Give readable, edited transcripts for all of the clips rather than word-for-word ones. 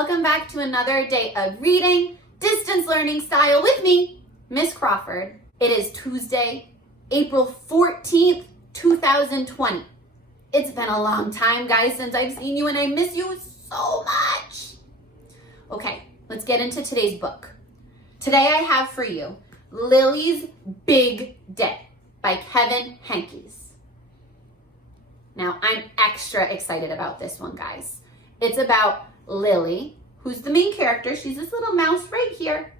Welcome back to another day of reading, distance learning style with me, Miss Crawford. It is Tuesday, April 14th, 2020. It's been a long time, guys, since I've seen you, and I miss you so much. Okay, let's get into today's book. Today I have for you Lily's Big Day by Kevin Henkes. Now, I'm extra excited about this one, guys. It's about Lily, who's the main character. She's this little mouse right here,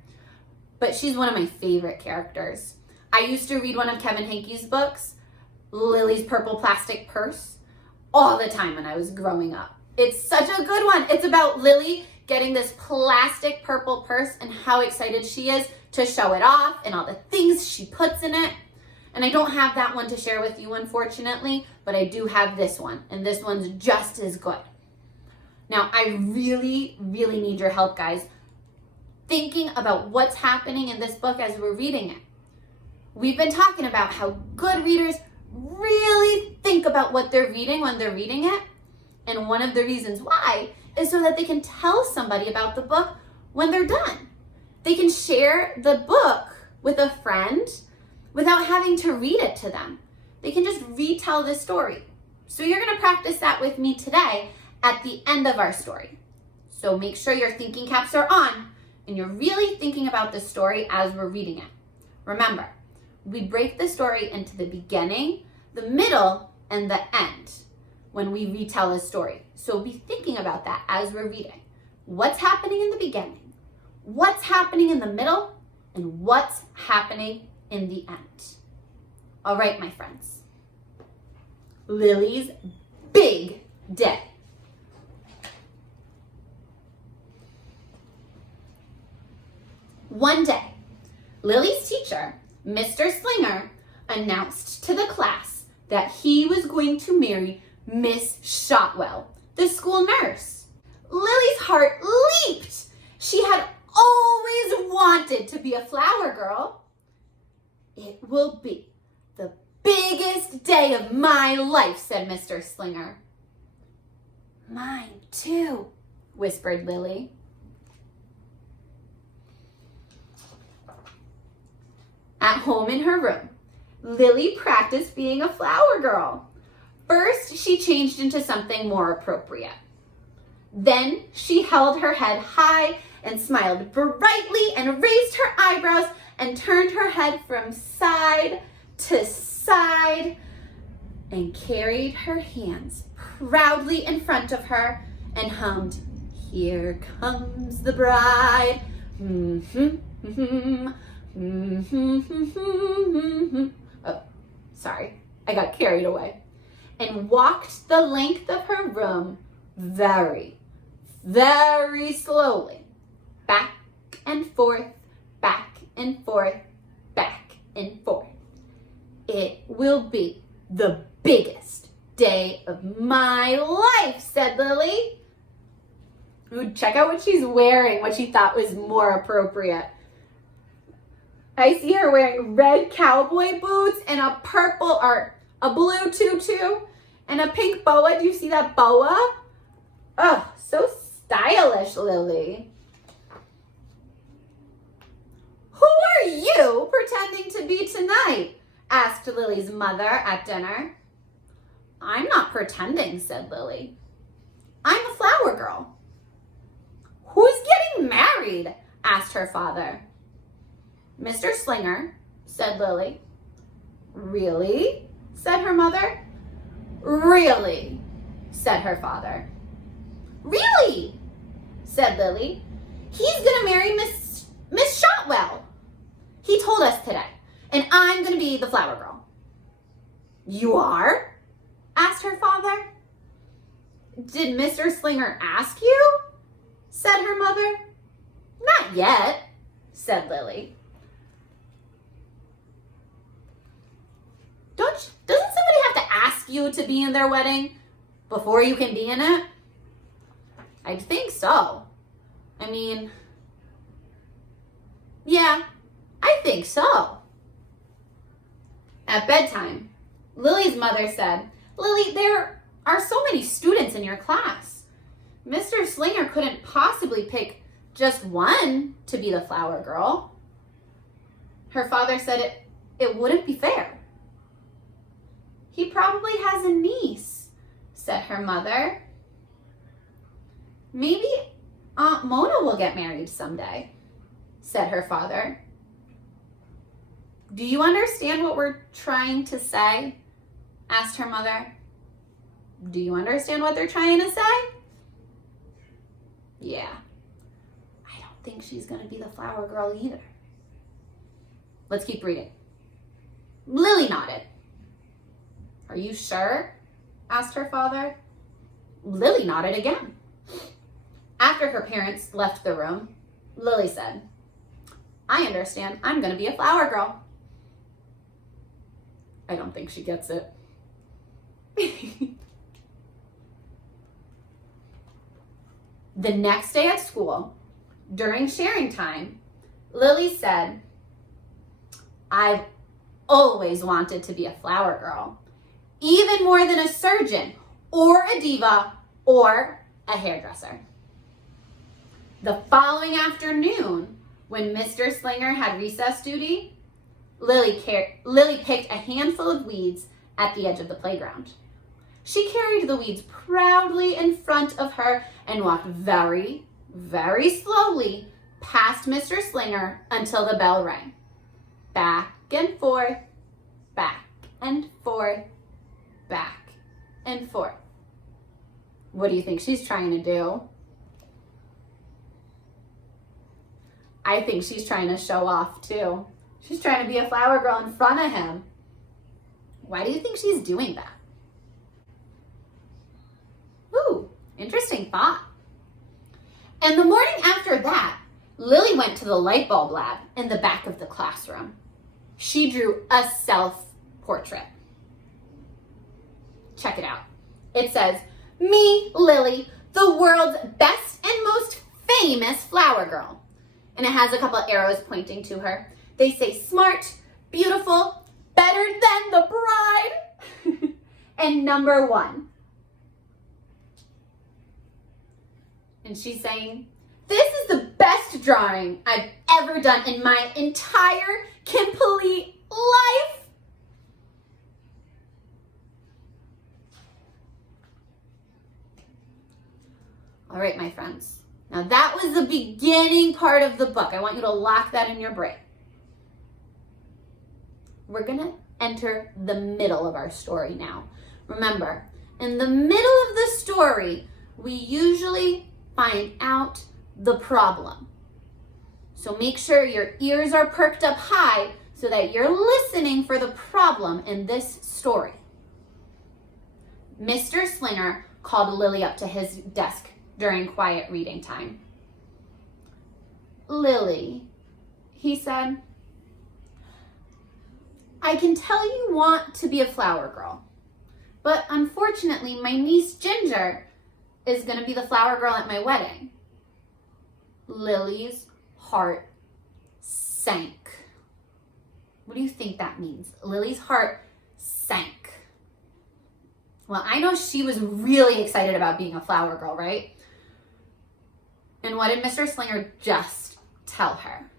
but she's one of my favorite characters. I used to read one of Kevin Henkes' books, Lily's Purple Plastic Purse, all the time when I was growing up. It's such a good one. It's about Lily getting this plastic purple purse and how excited she is to show it off and all the things she puts in it. And I don't have that one to share with you, unfortunately, but I do have this one, and this one's just as good. Now, I really need your help, guys, thinking about what's happening in this book as we're reading it. We've been talking about how good readers really think about what they're reading when they're reading it. And one of the reasons why is so that they can tell somebody about the book when they're done. They can share the book with a friend without having to read it to them. They can just retell the story. So you're going to practice that with me today at the end of our story. So make sure your thinking caps are on and you're really thinking about the story as we're reading it. Remember, we break the story into the beginning, the middle, and the end when we retell a story. So be thinking about that as we're reading. What's happening in the beginning? What's happening in the middle? And what's happening in the end? All right, my friends. Lily's Big Day. One day, Lily's teacher, Mr. Slinger, announced to the class that he was going to marry Miss Shotwell, the school nurse. Lily's heart leaped. She had always wanted to be a flower girl. It will be the biggest day of my life, said Mr. Slinger. Mine too, whispered Lily. At home in her room, Lily practiced being a flower girl. First, she changed into something more appropriate. Then she held her head high and smiled brightly and raised her eyebrows and turned her head from side to side and carried her hands proudly in front of her and hummed, "Here comes the bride." Oh, sorry, I got carried away. And walked the length of her room very slowly. Back and forth, back and forth, back and forth. It will be the biggest day of my life, said Lily. Ooh, check out what she's wearing, what she thought was more appropriate. I see her wearing red cowboy boots and a purple or a blue tutu and a pink boa. Do you see that boa? Oh, so stylish, Lily. Who are you pretending to be tonight? Asked Lily's mother at dinner. I'm not pretending, said Lily. I'm a flower girl. Who's getting married? Asked her father. Mr. Slinger, said Lily. Really? Said her mother. Really? Said her father. Really? Said Lily. He's gonna marry Miss Shotwell. He told us today, and I'm gonna be the flower girl. You are? Asked her father. Did Mr. Slinger ask you? Said her mother. Not yet, said Lily. Doesn't somebody have to ask you to be in their wedding before you can be in it? I think so. I mean, yeah, I think so. At bedtime, Lily's mother said, Lily, there are so many students in your class. Mr. Slinger couldn't possibly pick just one to be the flower girl. Her father said it wouldn't be fair. He probably has a niece, said her mother. Maybe Aunt Mona will get married someday, said her father. Do you understand what we're trying to say? Asked her mother. Do you understand what they're trying to say? Yeah. I don't think she's going to be the flower girl either. Let's keep reading. Lily nodded. Are you sure? Asked her father. Lily nodded again. After her parents left the room, Lily said, I understand. I'm going to be a flower girl. I don't think she gets it. The next day at school, during sharing time, Lily said, I've always wanted to be a flower girl, even more than a surgeon or a diva or a hairdresser. The following afternoon, when Mr. Slinger had recess duty, Lily picked a handful of weeds at the edge of the playground. She carried the weeds proudly in front of her and walked very, very slowly past Mr. Slinger until the bell rang. Back and forth, back and forth, back and forth. What do you think she's trying to do? I think she's trying to show off too. She's trying to be a flower girl in front of him. Why do you think she's doing that? Ooh, interesting thought. And the morning after that, Lily went to the light bulb lab in the back of the classroom. She drew a self-portrait. Check it out. It says, me, Lily, the world's best and most famous flower girl. And it has a couple arrows pointing to her. They say smart, beautiful, better than the bride, and number 1. And she's saying, this is the best drawing I've ever done in my entire complete life. All right, my friends. Now that was the beginning part of the book. I want you to lock that in your brain. We're going to enter the middle of our story now. Remember, in the middle of the story, we usually find out the problem. So make sure your ears are perked up high so that you're listening for the problem in this story. Mr. Slinger called Lily up to his desk during quiet reading time. Lily, he said, I can tell you want to be a flower girl, but unfortunately my niece Ginger is going to be the flower girl at my wedding. Lily's heart sank. What do you think that means? Lily's heart sank. Well, I know she was really excited about being a flower girl, right? And what did Mr. Slinger just tell her?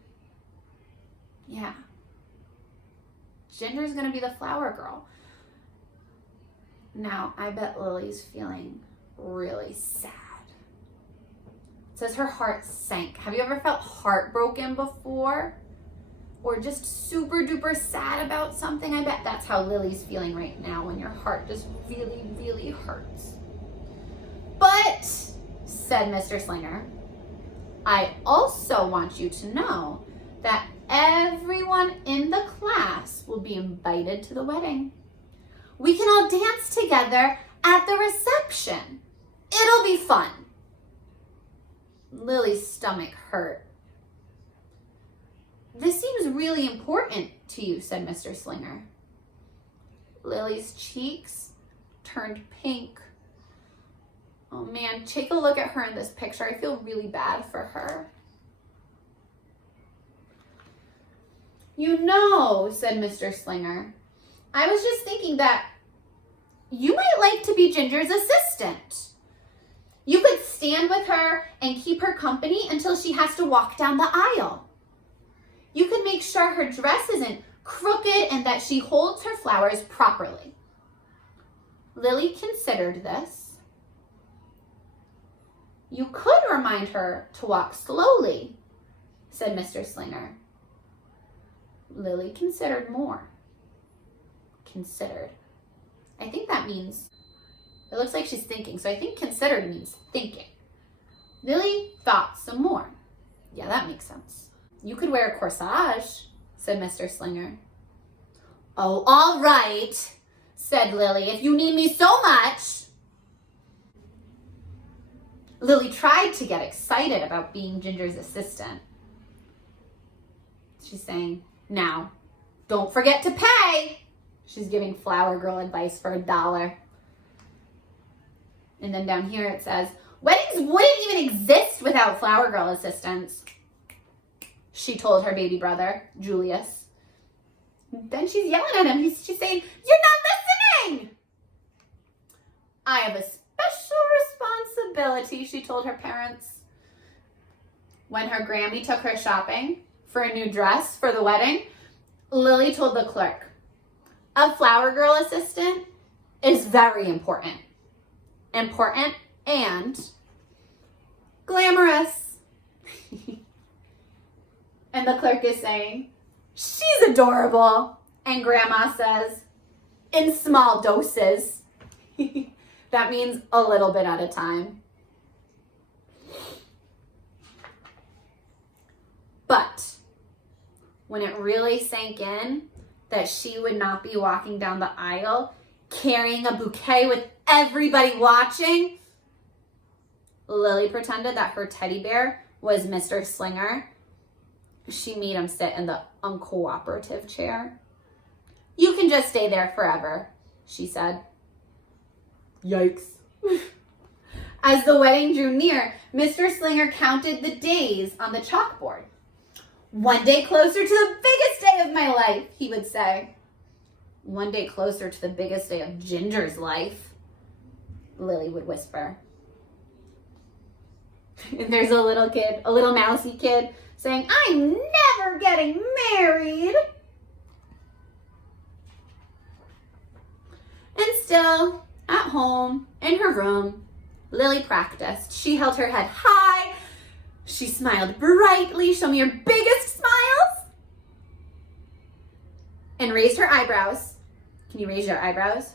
Yeah. Ginger's going to be the flower girl. Now, I bet Lily's feeling really sad. It says her heart sank. Have you ever felt heartbroken before? Or just super duper sad about something? I bet that's how Lily's feeling right now when your heart just really, really hurts. But, said Mr. Slinger, I also want you to know that everyone in the class will be invited to the wedding. We can all dance together at the reception. It'll be fun. Lily's stomach hurt. This seems really important to you, said Mr. Slinger. Lily's cheeks turned pink. Oh man, take a look at her in this picture. I feel really bad for her. You know, said Mr. Slinger, I was just thinking that you might like to be Ginger's assistant. You could stand stand with her and keep her company until she has to walk down the aisle. You can make sure her dress isn't crooked and that she holds her flowers properly. Lily considered this. You could remind her to walk slowly, said Mr. Slinger. Lily considered more. Considered. I think that means, it looks like she's thinking, so I think considered means thinking. Lily thought some more. Yeah, that makes sense. You could wear a corsage, said Mr. Slinger. Oh, all right, said Lily, if you need me so much. Lily tried to get excited about being Ginger's assistant. She's saying, now, don't forget to pay. She's giving Flower Girl advice for $1. And then down here it says, weddings wouldn't even exist without Flower Girl assistants, she told her baby brother, Julius. Then she's yelling at him. She's saying, you're not listening. I have a special responsibility, she told her parents. When her Grammy took her shopping for a new dress for the wedding, Lily told the clerk, a Flower Girl assistant is very important. Important and glamorous. And the clerk is saying, she's adorable. And Grandma says, in small doses. That means a little bit at a time. But when it really sank in that she would not be walking down the aisle carrying a bouquet with everybody watching, Lily pretended that her teddy bear was Mr. Slinger. She made him sit in the uncooperative chair. You can just stay there forever, she said. Yikes. As the wedding drew near, Mr. Slinger counted the days on the chalkboard. One day closer to the biggest day of my life, he would say. One day closer to the biggest day of Ginger's life, Lily would whisper. And there's a little kid, a little mousy kid, saying, I'm never getting married. And still, at home, in her room, Lily practiced. She held her head high. She smiled brightly. Show me your biggest smiles. And raised her eyebrows. Can you raise your eyebrows?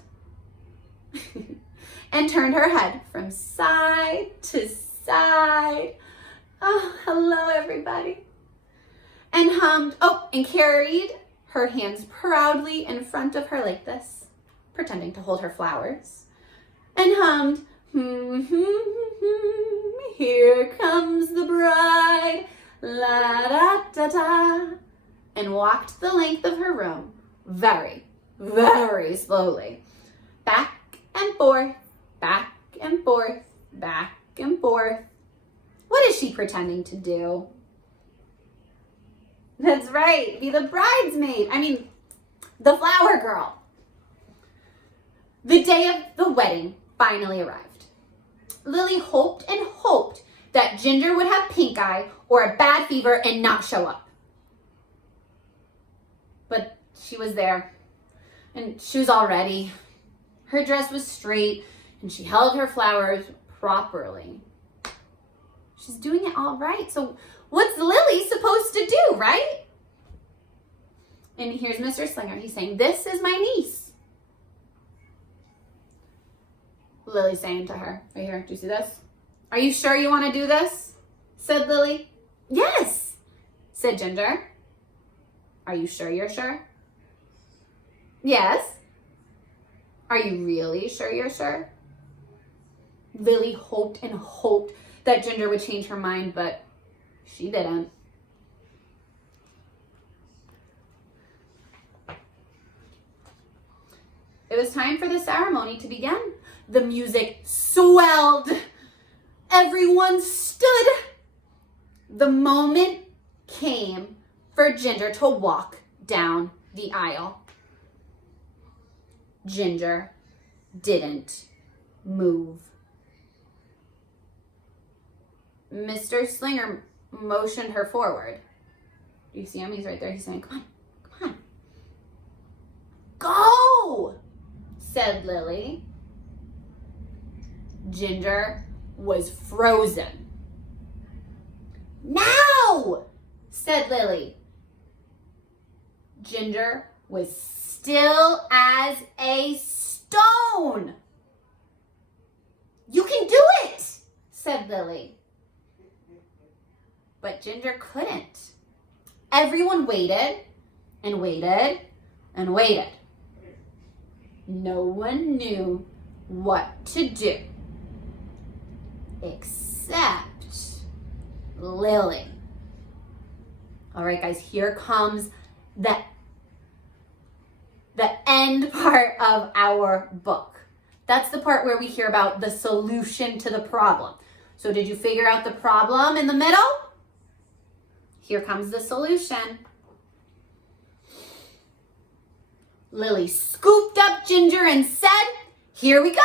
And turned her head from side to side. Oh, hello, everybody. And hummed, and carried her hands proudly in front of her like this, pretending to hold her flowers. And hummed, here comes the bride, la da da da, and walked the length of her room very, very slowly. Back and forth, back and forth, back and forth. What is she pretending to do? That's right, be the bridesmaid. The flower girl. The day of the wedding finally arrived. Lily hoped and hoped that Ginger would have pink eye or a bad fever and not show up. But she was there, and she was all ready. Her dress was straight, and she held her flowers properly. She's doing it all right. So what's Lily supposed to do, right? And here's Mr. Slinger. He's saying, this is my niece. Lily's saying to her, right here, do you see this? Are you sure you want to do this? Said Lily. Yes, said Ginger. Are you sure you're sure? Yes. Are you really sure you're sure? Lily hoped and hoped that Ginger would change her mind, but she didn't. It was time for the ceremony to begin. The music swelled. Everyone stood. The moment came for Ginger to walk down the aisle. Ginger didn't move. Mr. Slinger motioned her forward. Do you see him? He's right there. He's saying, come on, come on. Go, said Lily. Ginger was frozen. Now, said Lily. Ginger was still as a stone. You can do it, said Lily. But Ginger couldn't. Everyone waited and waited and waited. No one knew what to do except Lily. All right, guys, here comes the end part of our book. That's the part where we hear about the solution to the problem. So did you figure out the problem in the middle? Here comes the solution. Lily scooped up Ginger and said, here we go.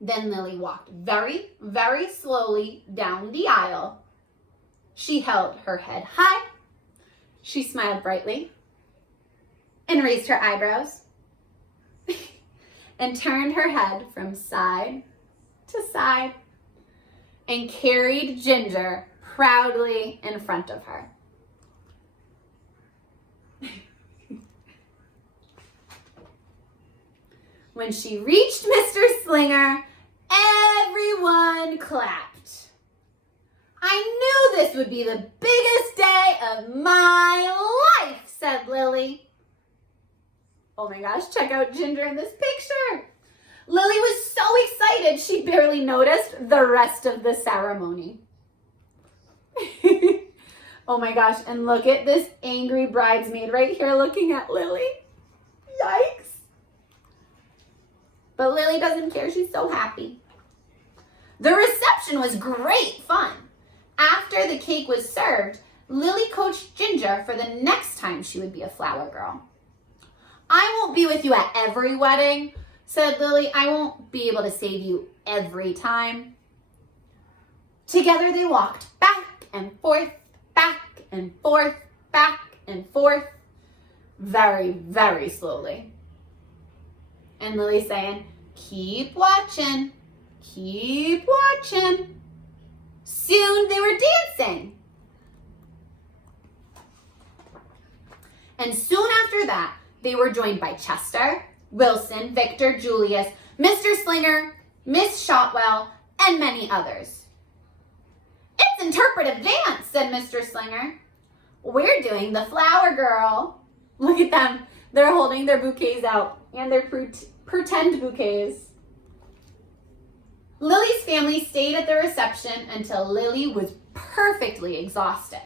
Then Lily walked very, very slowly down the aisle. She held her head high. She smiled brightly and raised her eyebrows and turned her head from side to side and carried Ginger proudly in front of her. When she reached Mr. Slinger, everyone clapped. I knew this would be the biggest day of my life, said Lily. Oh my gosh, check out Ginger in this picture. Lily was so excited she barely noticed the rest of the ceremony. Oh my gosh, and look at this angry bridesmaid right here looking at Lily. Yikes. But Lily doesn't care, she's so happy. The reception was great fun. After the cake was served, Lily coached Ginger for the next time she would be a flower girl. I won't be with you at every wedding, said Lily. I won't be able to save you every time. Together they walked back and forth, back and forth, back and forth, very, very slowly. And Lily saying, keep watching, keep watching. Soon they were dancing. And soon after that, they were joined by Chester, Wilson, Victor, Julius, Mr. Slinger, Miss Shotwell, and many others. It's interpretive dance, said Mr. Slinger. We're doing the flower girl. Look at them. They're holding their bouquets out and their pretend bouquets. Lily's family stayed at the reception until Lily was perfectly exhausted.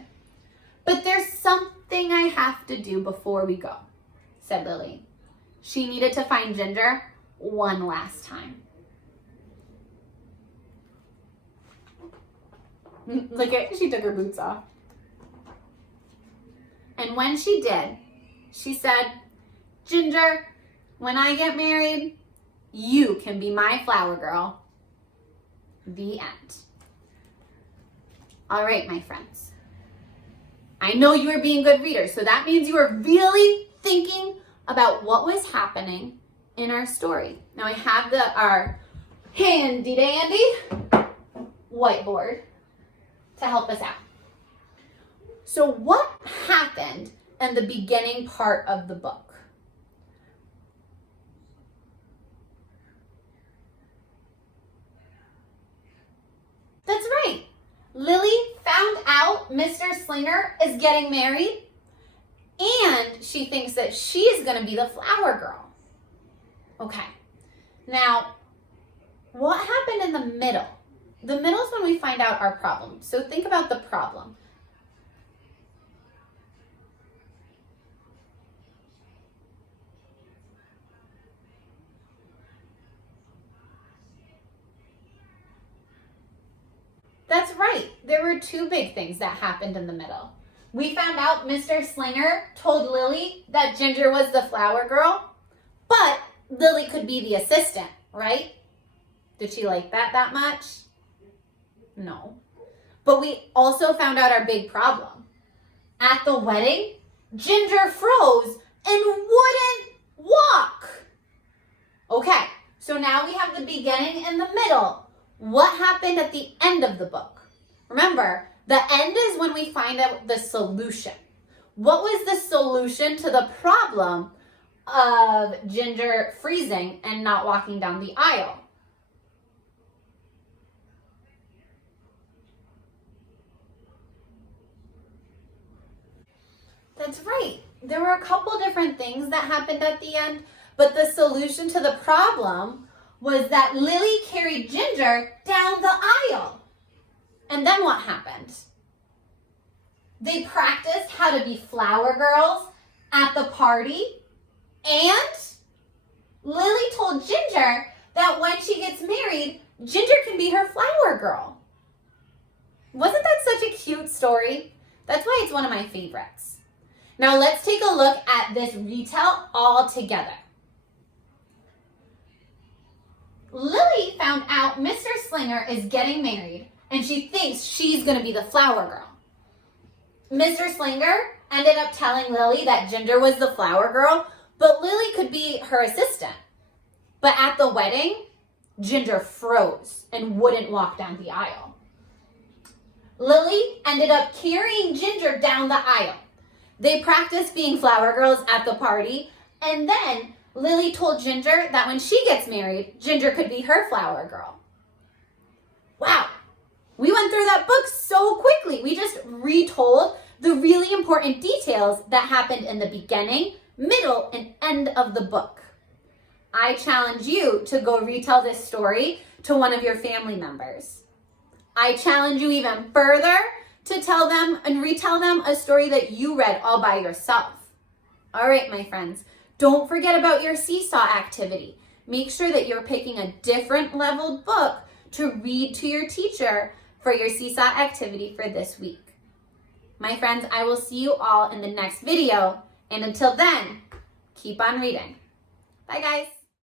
But there's something I have to do before we go, said Lily. She needed to find Ginger one last time. Look at, she took her boots off. And when she did, she said, Ginger, when I get married, you can be my flower girl. The end. All right, my friends. I know you are being good readers, so that means you are really thinking about what was happening in our story. Now I have our handy dandy whiteboard to help us out. So what happened in the beginning part of the book? That's right. Lily found out Mr. Slinger is getting married, and she thinks that she's going to be the flower girl. Okay. Now, what happened in the middle? The middle is when we find out our problem. So think about the problem. That's right. There were two big things that happened in the middle. We found out Mr. Slinger told Lily that Ginger was the flower girl, but Lily could be the assistant, right? Did she like that much? No. But we also found out our big problem. At the wedding, Ginger froze and wouldn't walk. Okay, so now we have the beginning and the middle. What happened at the end of the book? Remember, the end is when we find out the solution. What was the solution to the problem of Ginger freezing and not walking down the aisle? That's right. There were a couple different things that happened at the end, but the solution to the problem was that Lily carried Ginger down the aisle. And then what happened? They practiced how to be flower girls at the party, and Lily told Ginger that when she gets married, Ginger can be her flower girl. Wasn't that such a cute story? That's why it's one of my favorites. Now let's take a look at this retell all together. Lily found out Mr. Slinger is getting married and she thinks she's going to be the flower girl. Mr. Slinger ended up telling Lily that Ginger was the flower girl, but Lily could be her assistant. But at the wedding, Ginger froze and wouldn't walk down the aisle. Lily ended up carrying Ginger down the aisle. They practiced being flower girls at the party, and then Lily told Ginger that when she gets married, Ginger could be her flower girl. Wow, we went through that book so quickly. We just retold the really important details that happened in the beginning, middle, and end of the book. I challenge you to go retell this story to one of your family members. I challenge you even further to tell them and retell them a story that you read all by yourself. All right, my friends, don't forget about your seesaw activity. Make sure that you're picking a different leveled book to read to your teacher for your seesaw activity for this week. My friends, I will see you all in the next video. And until then, keep on reading. Bye, guys.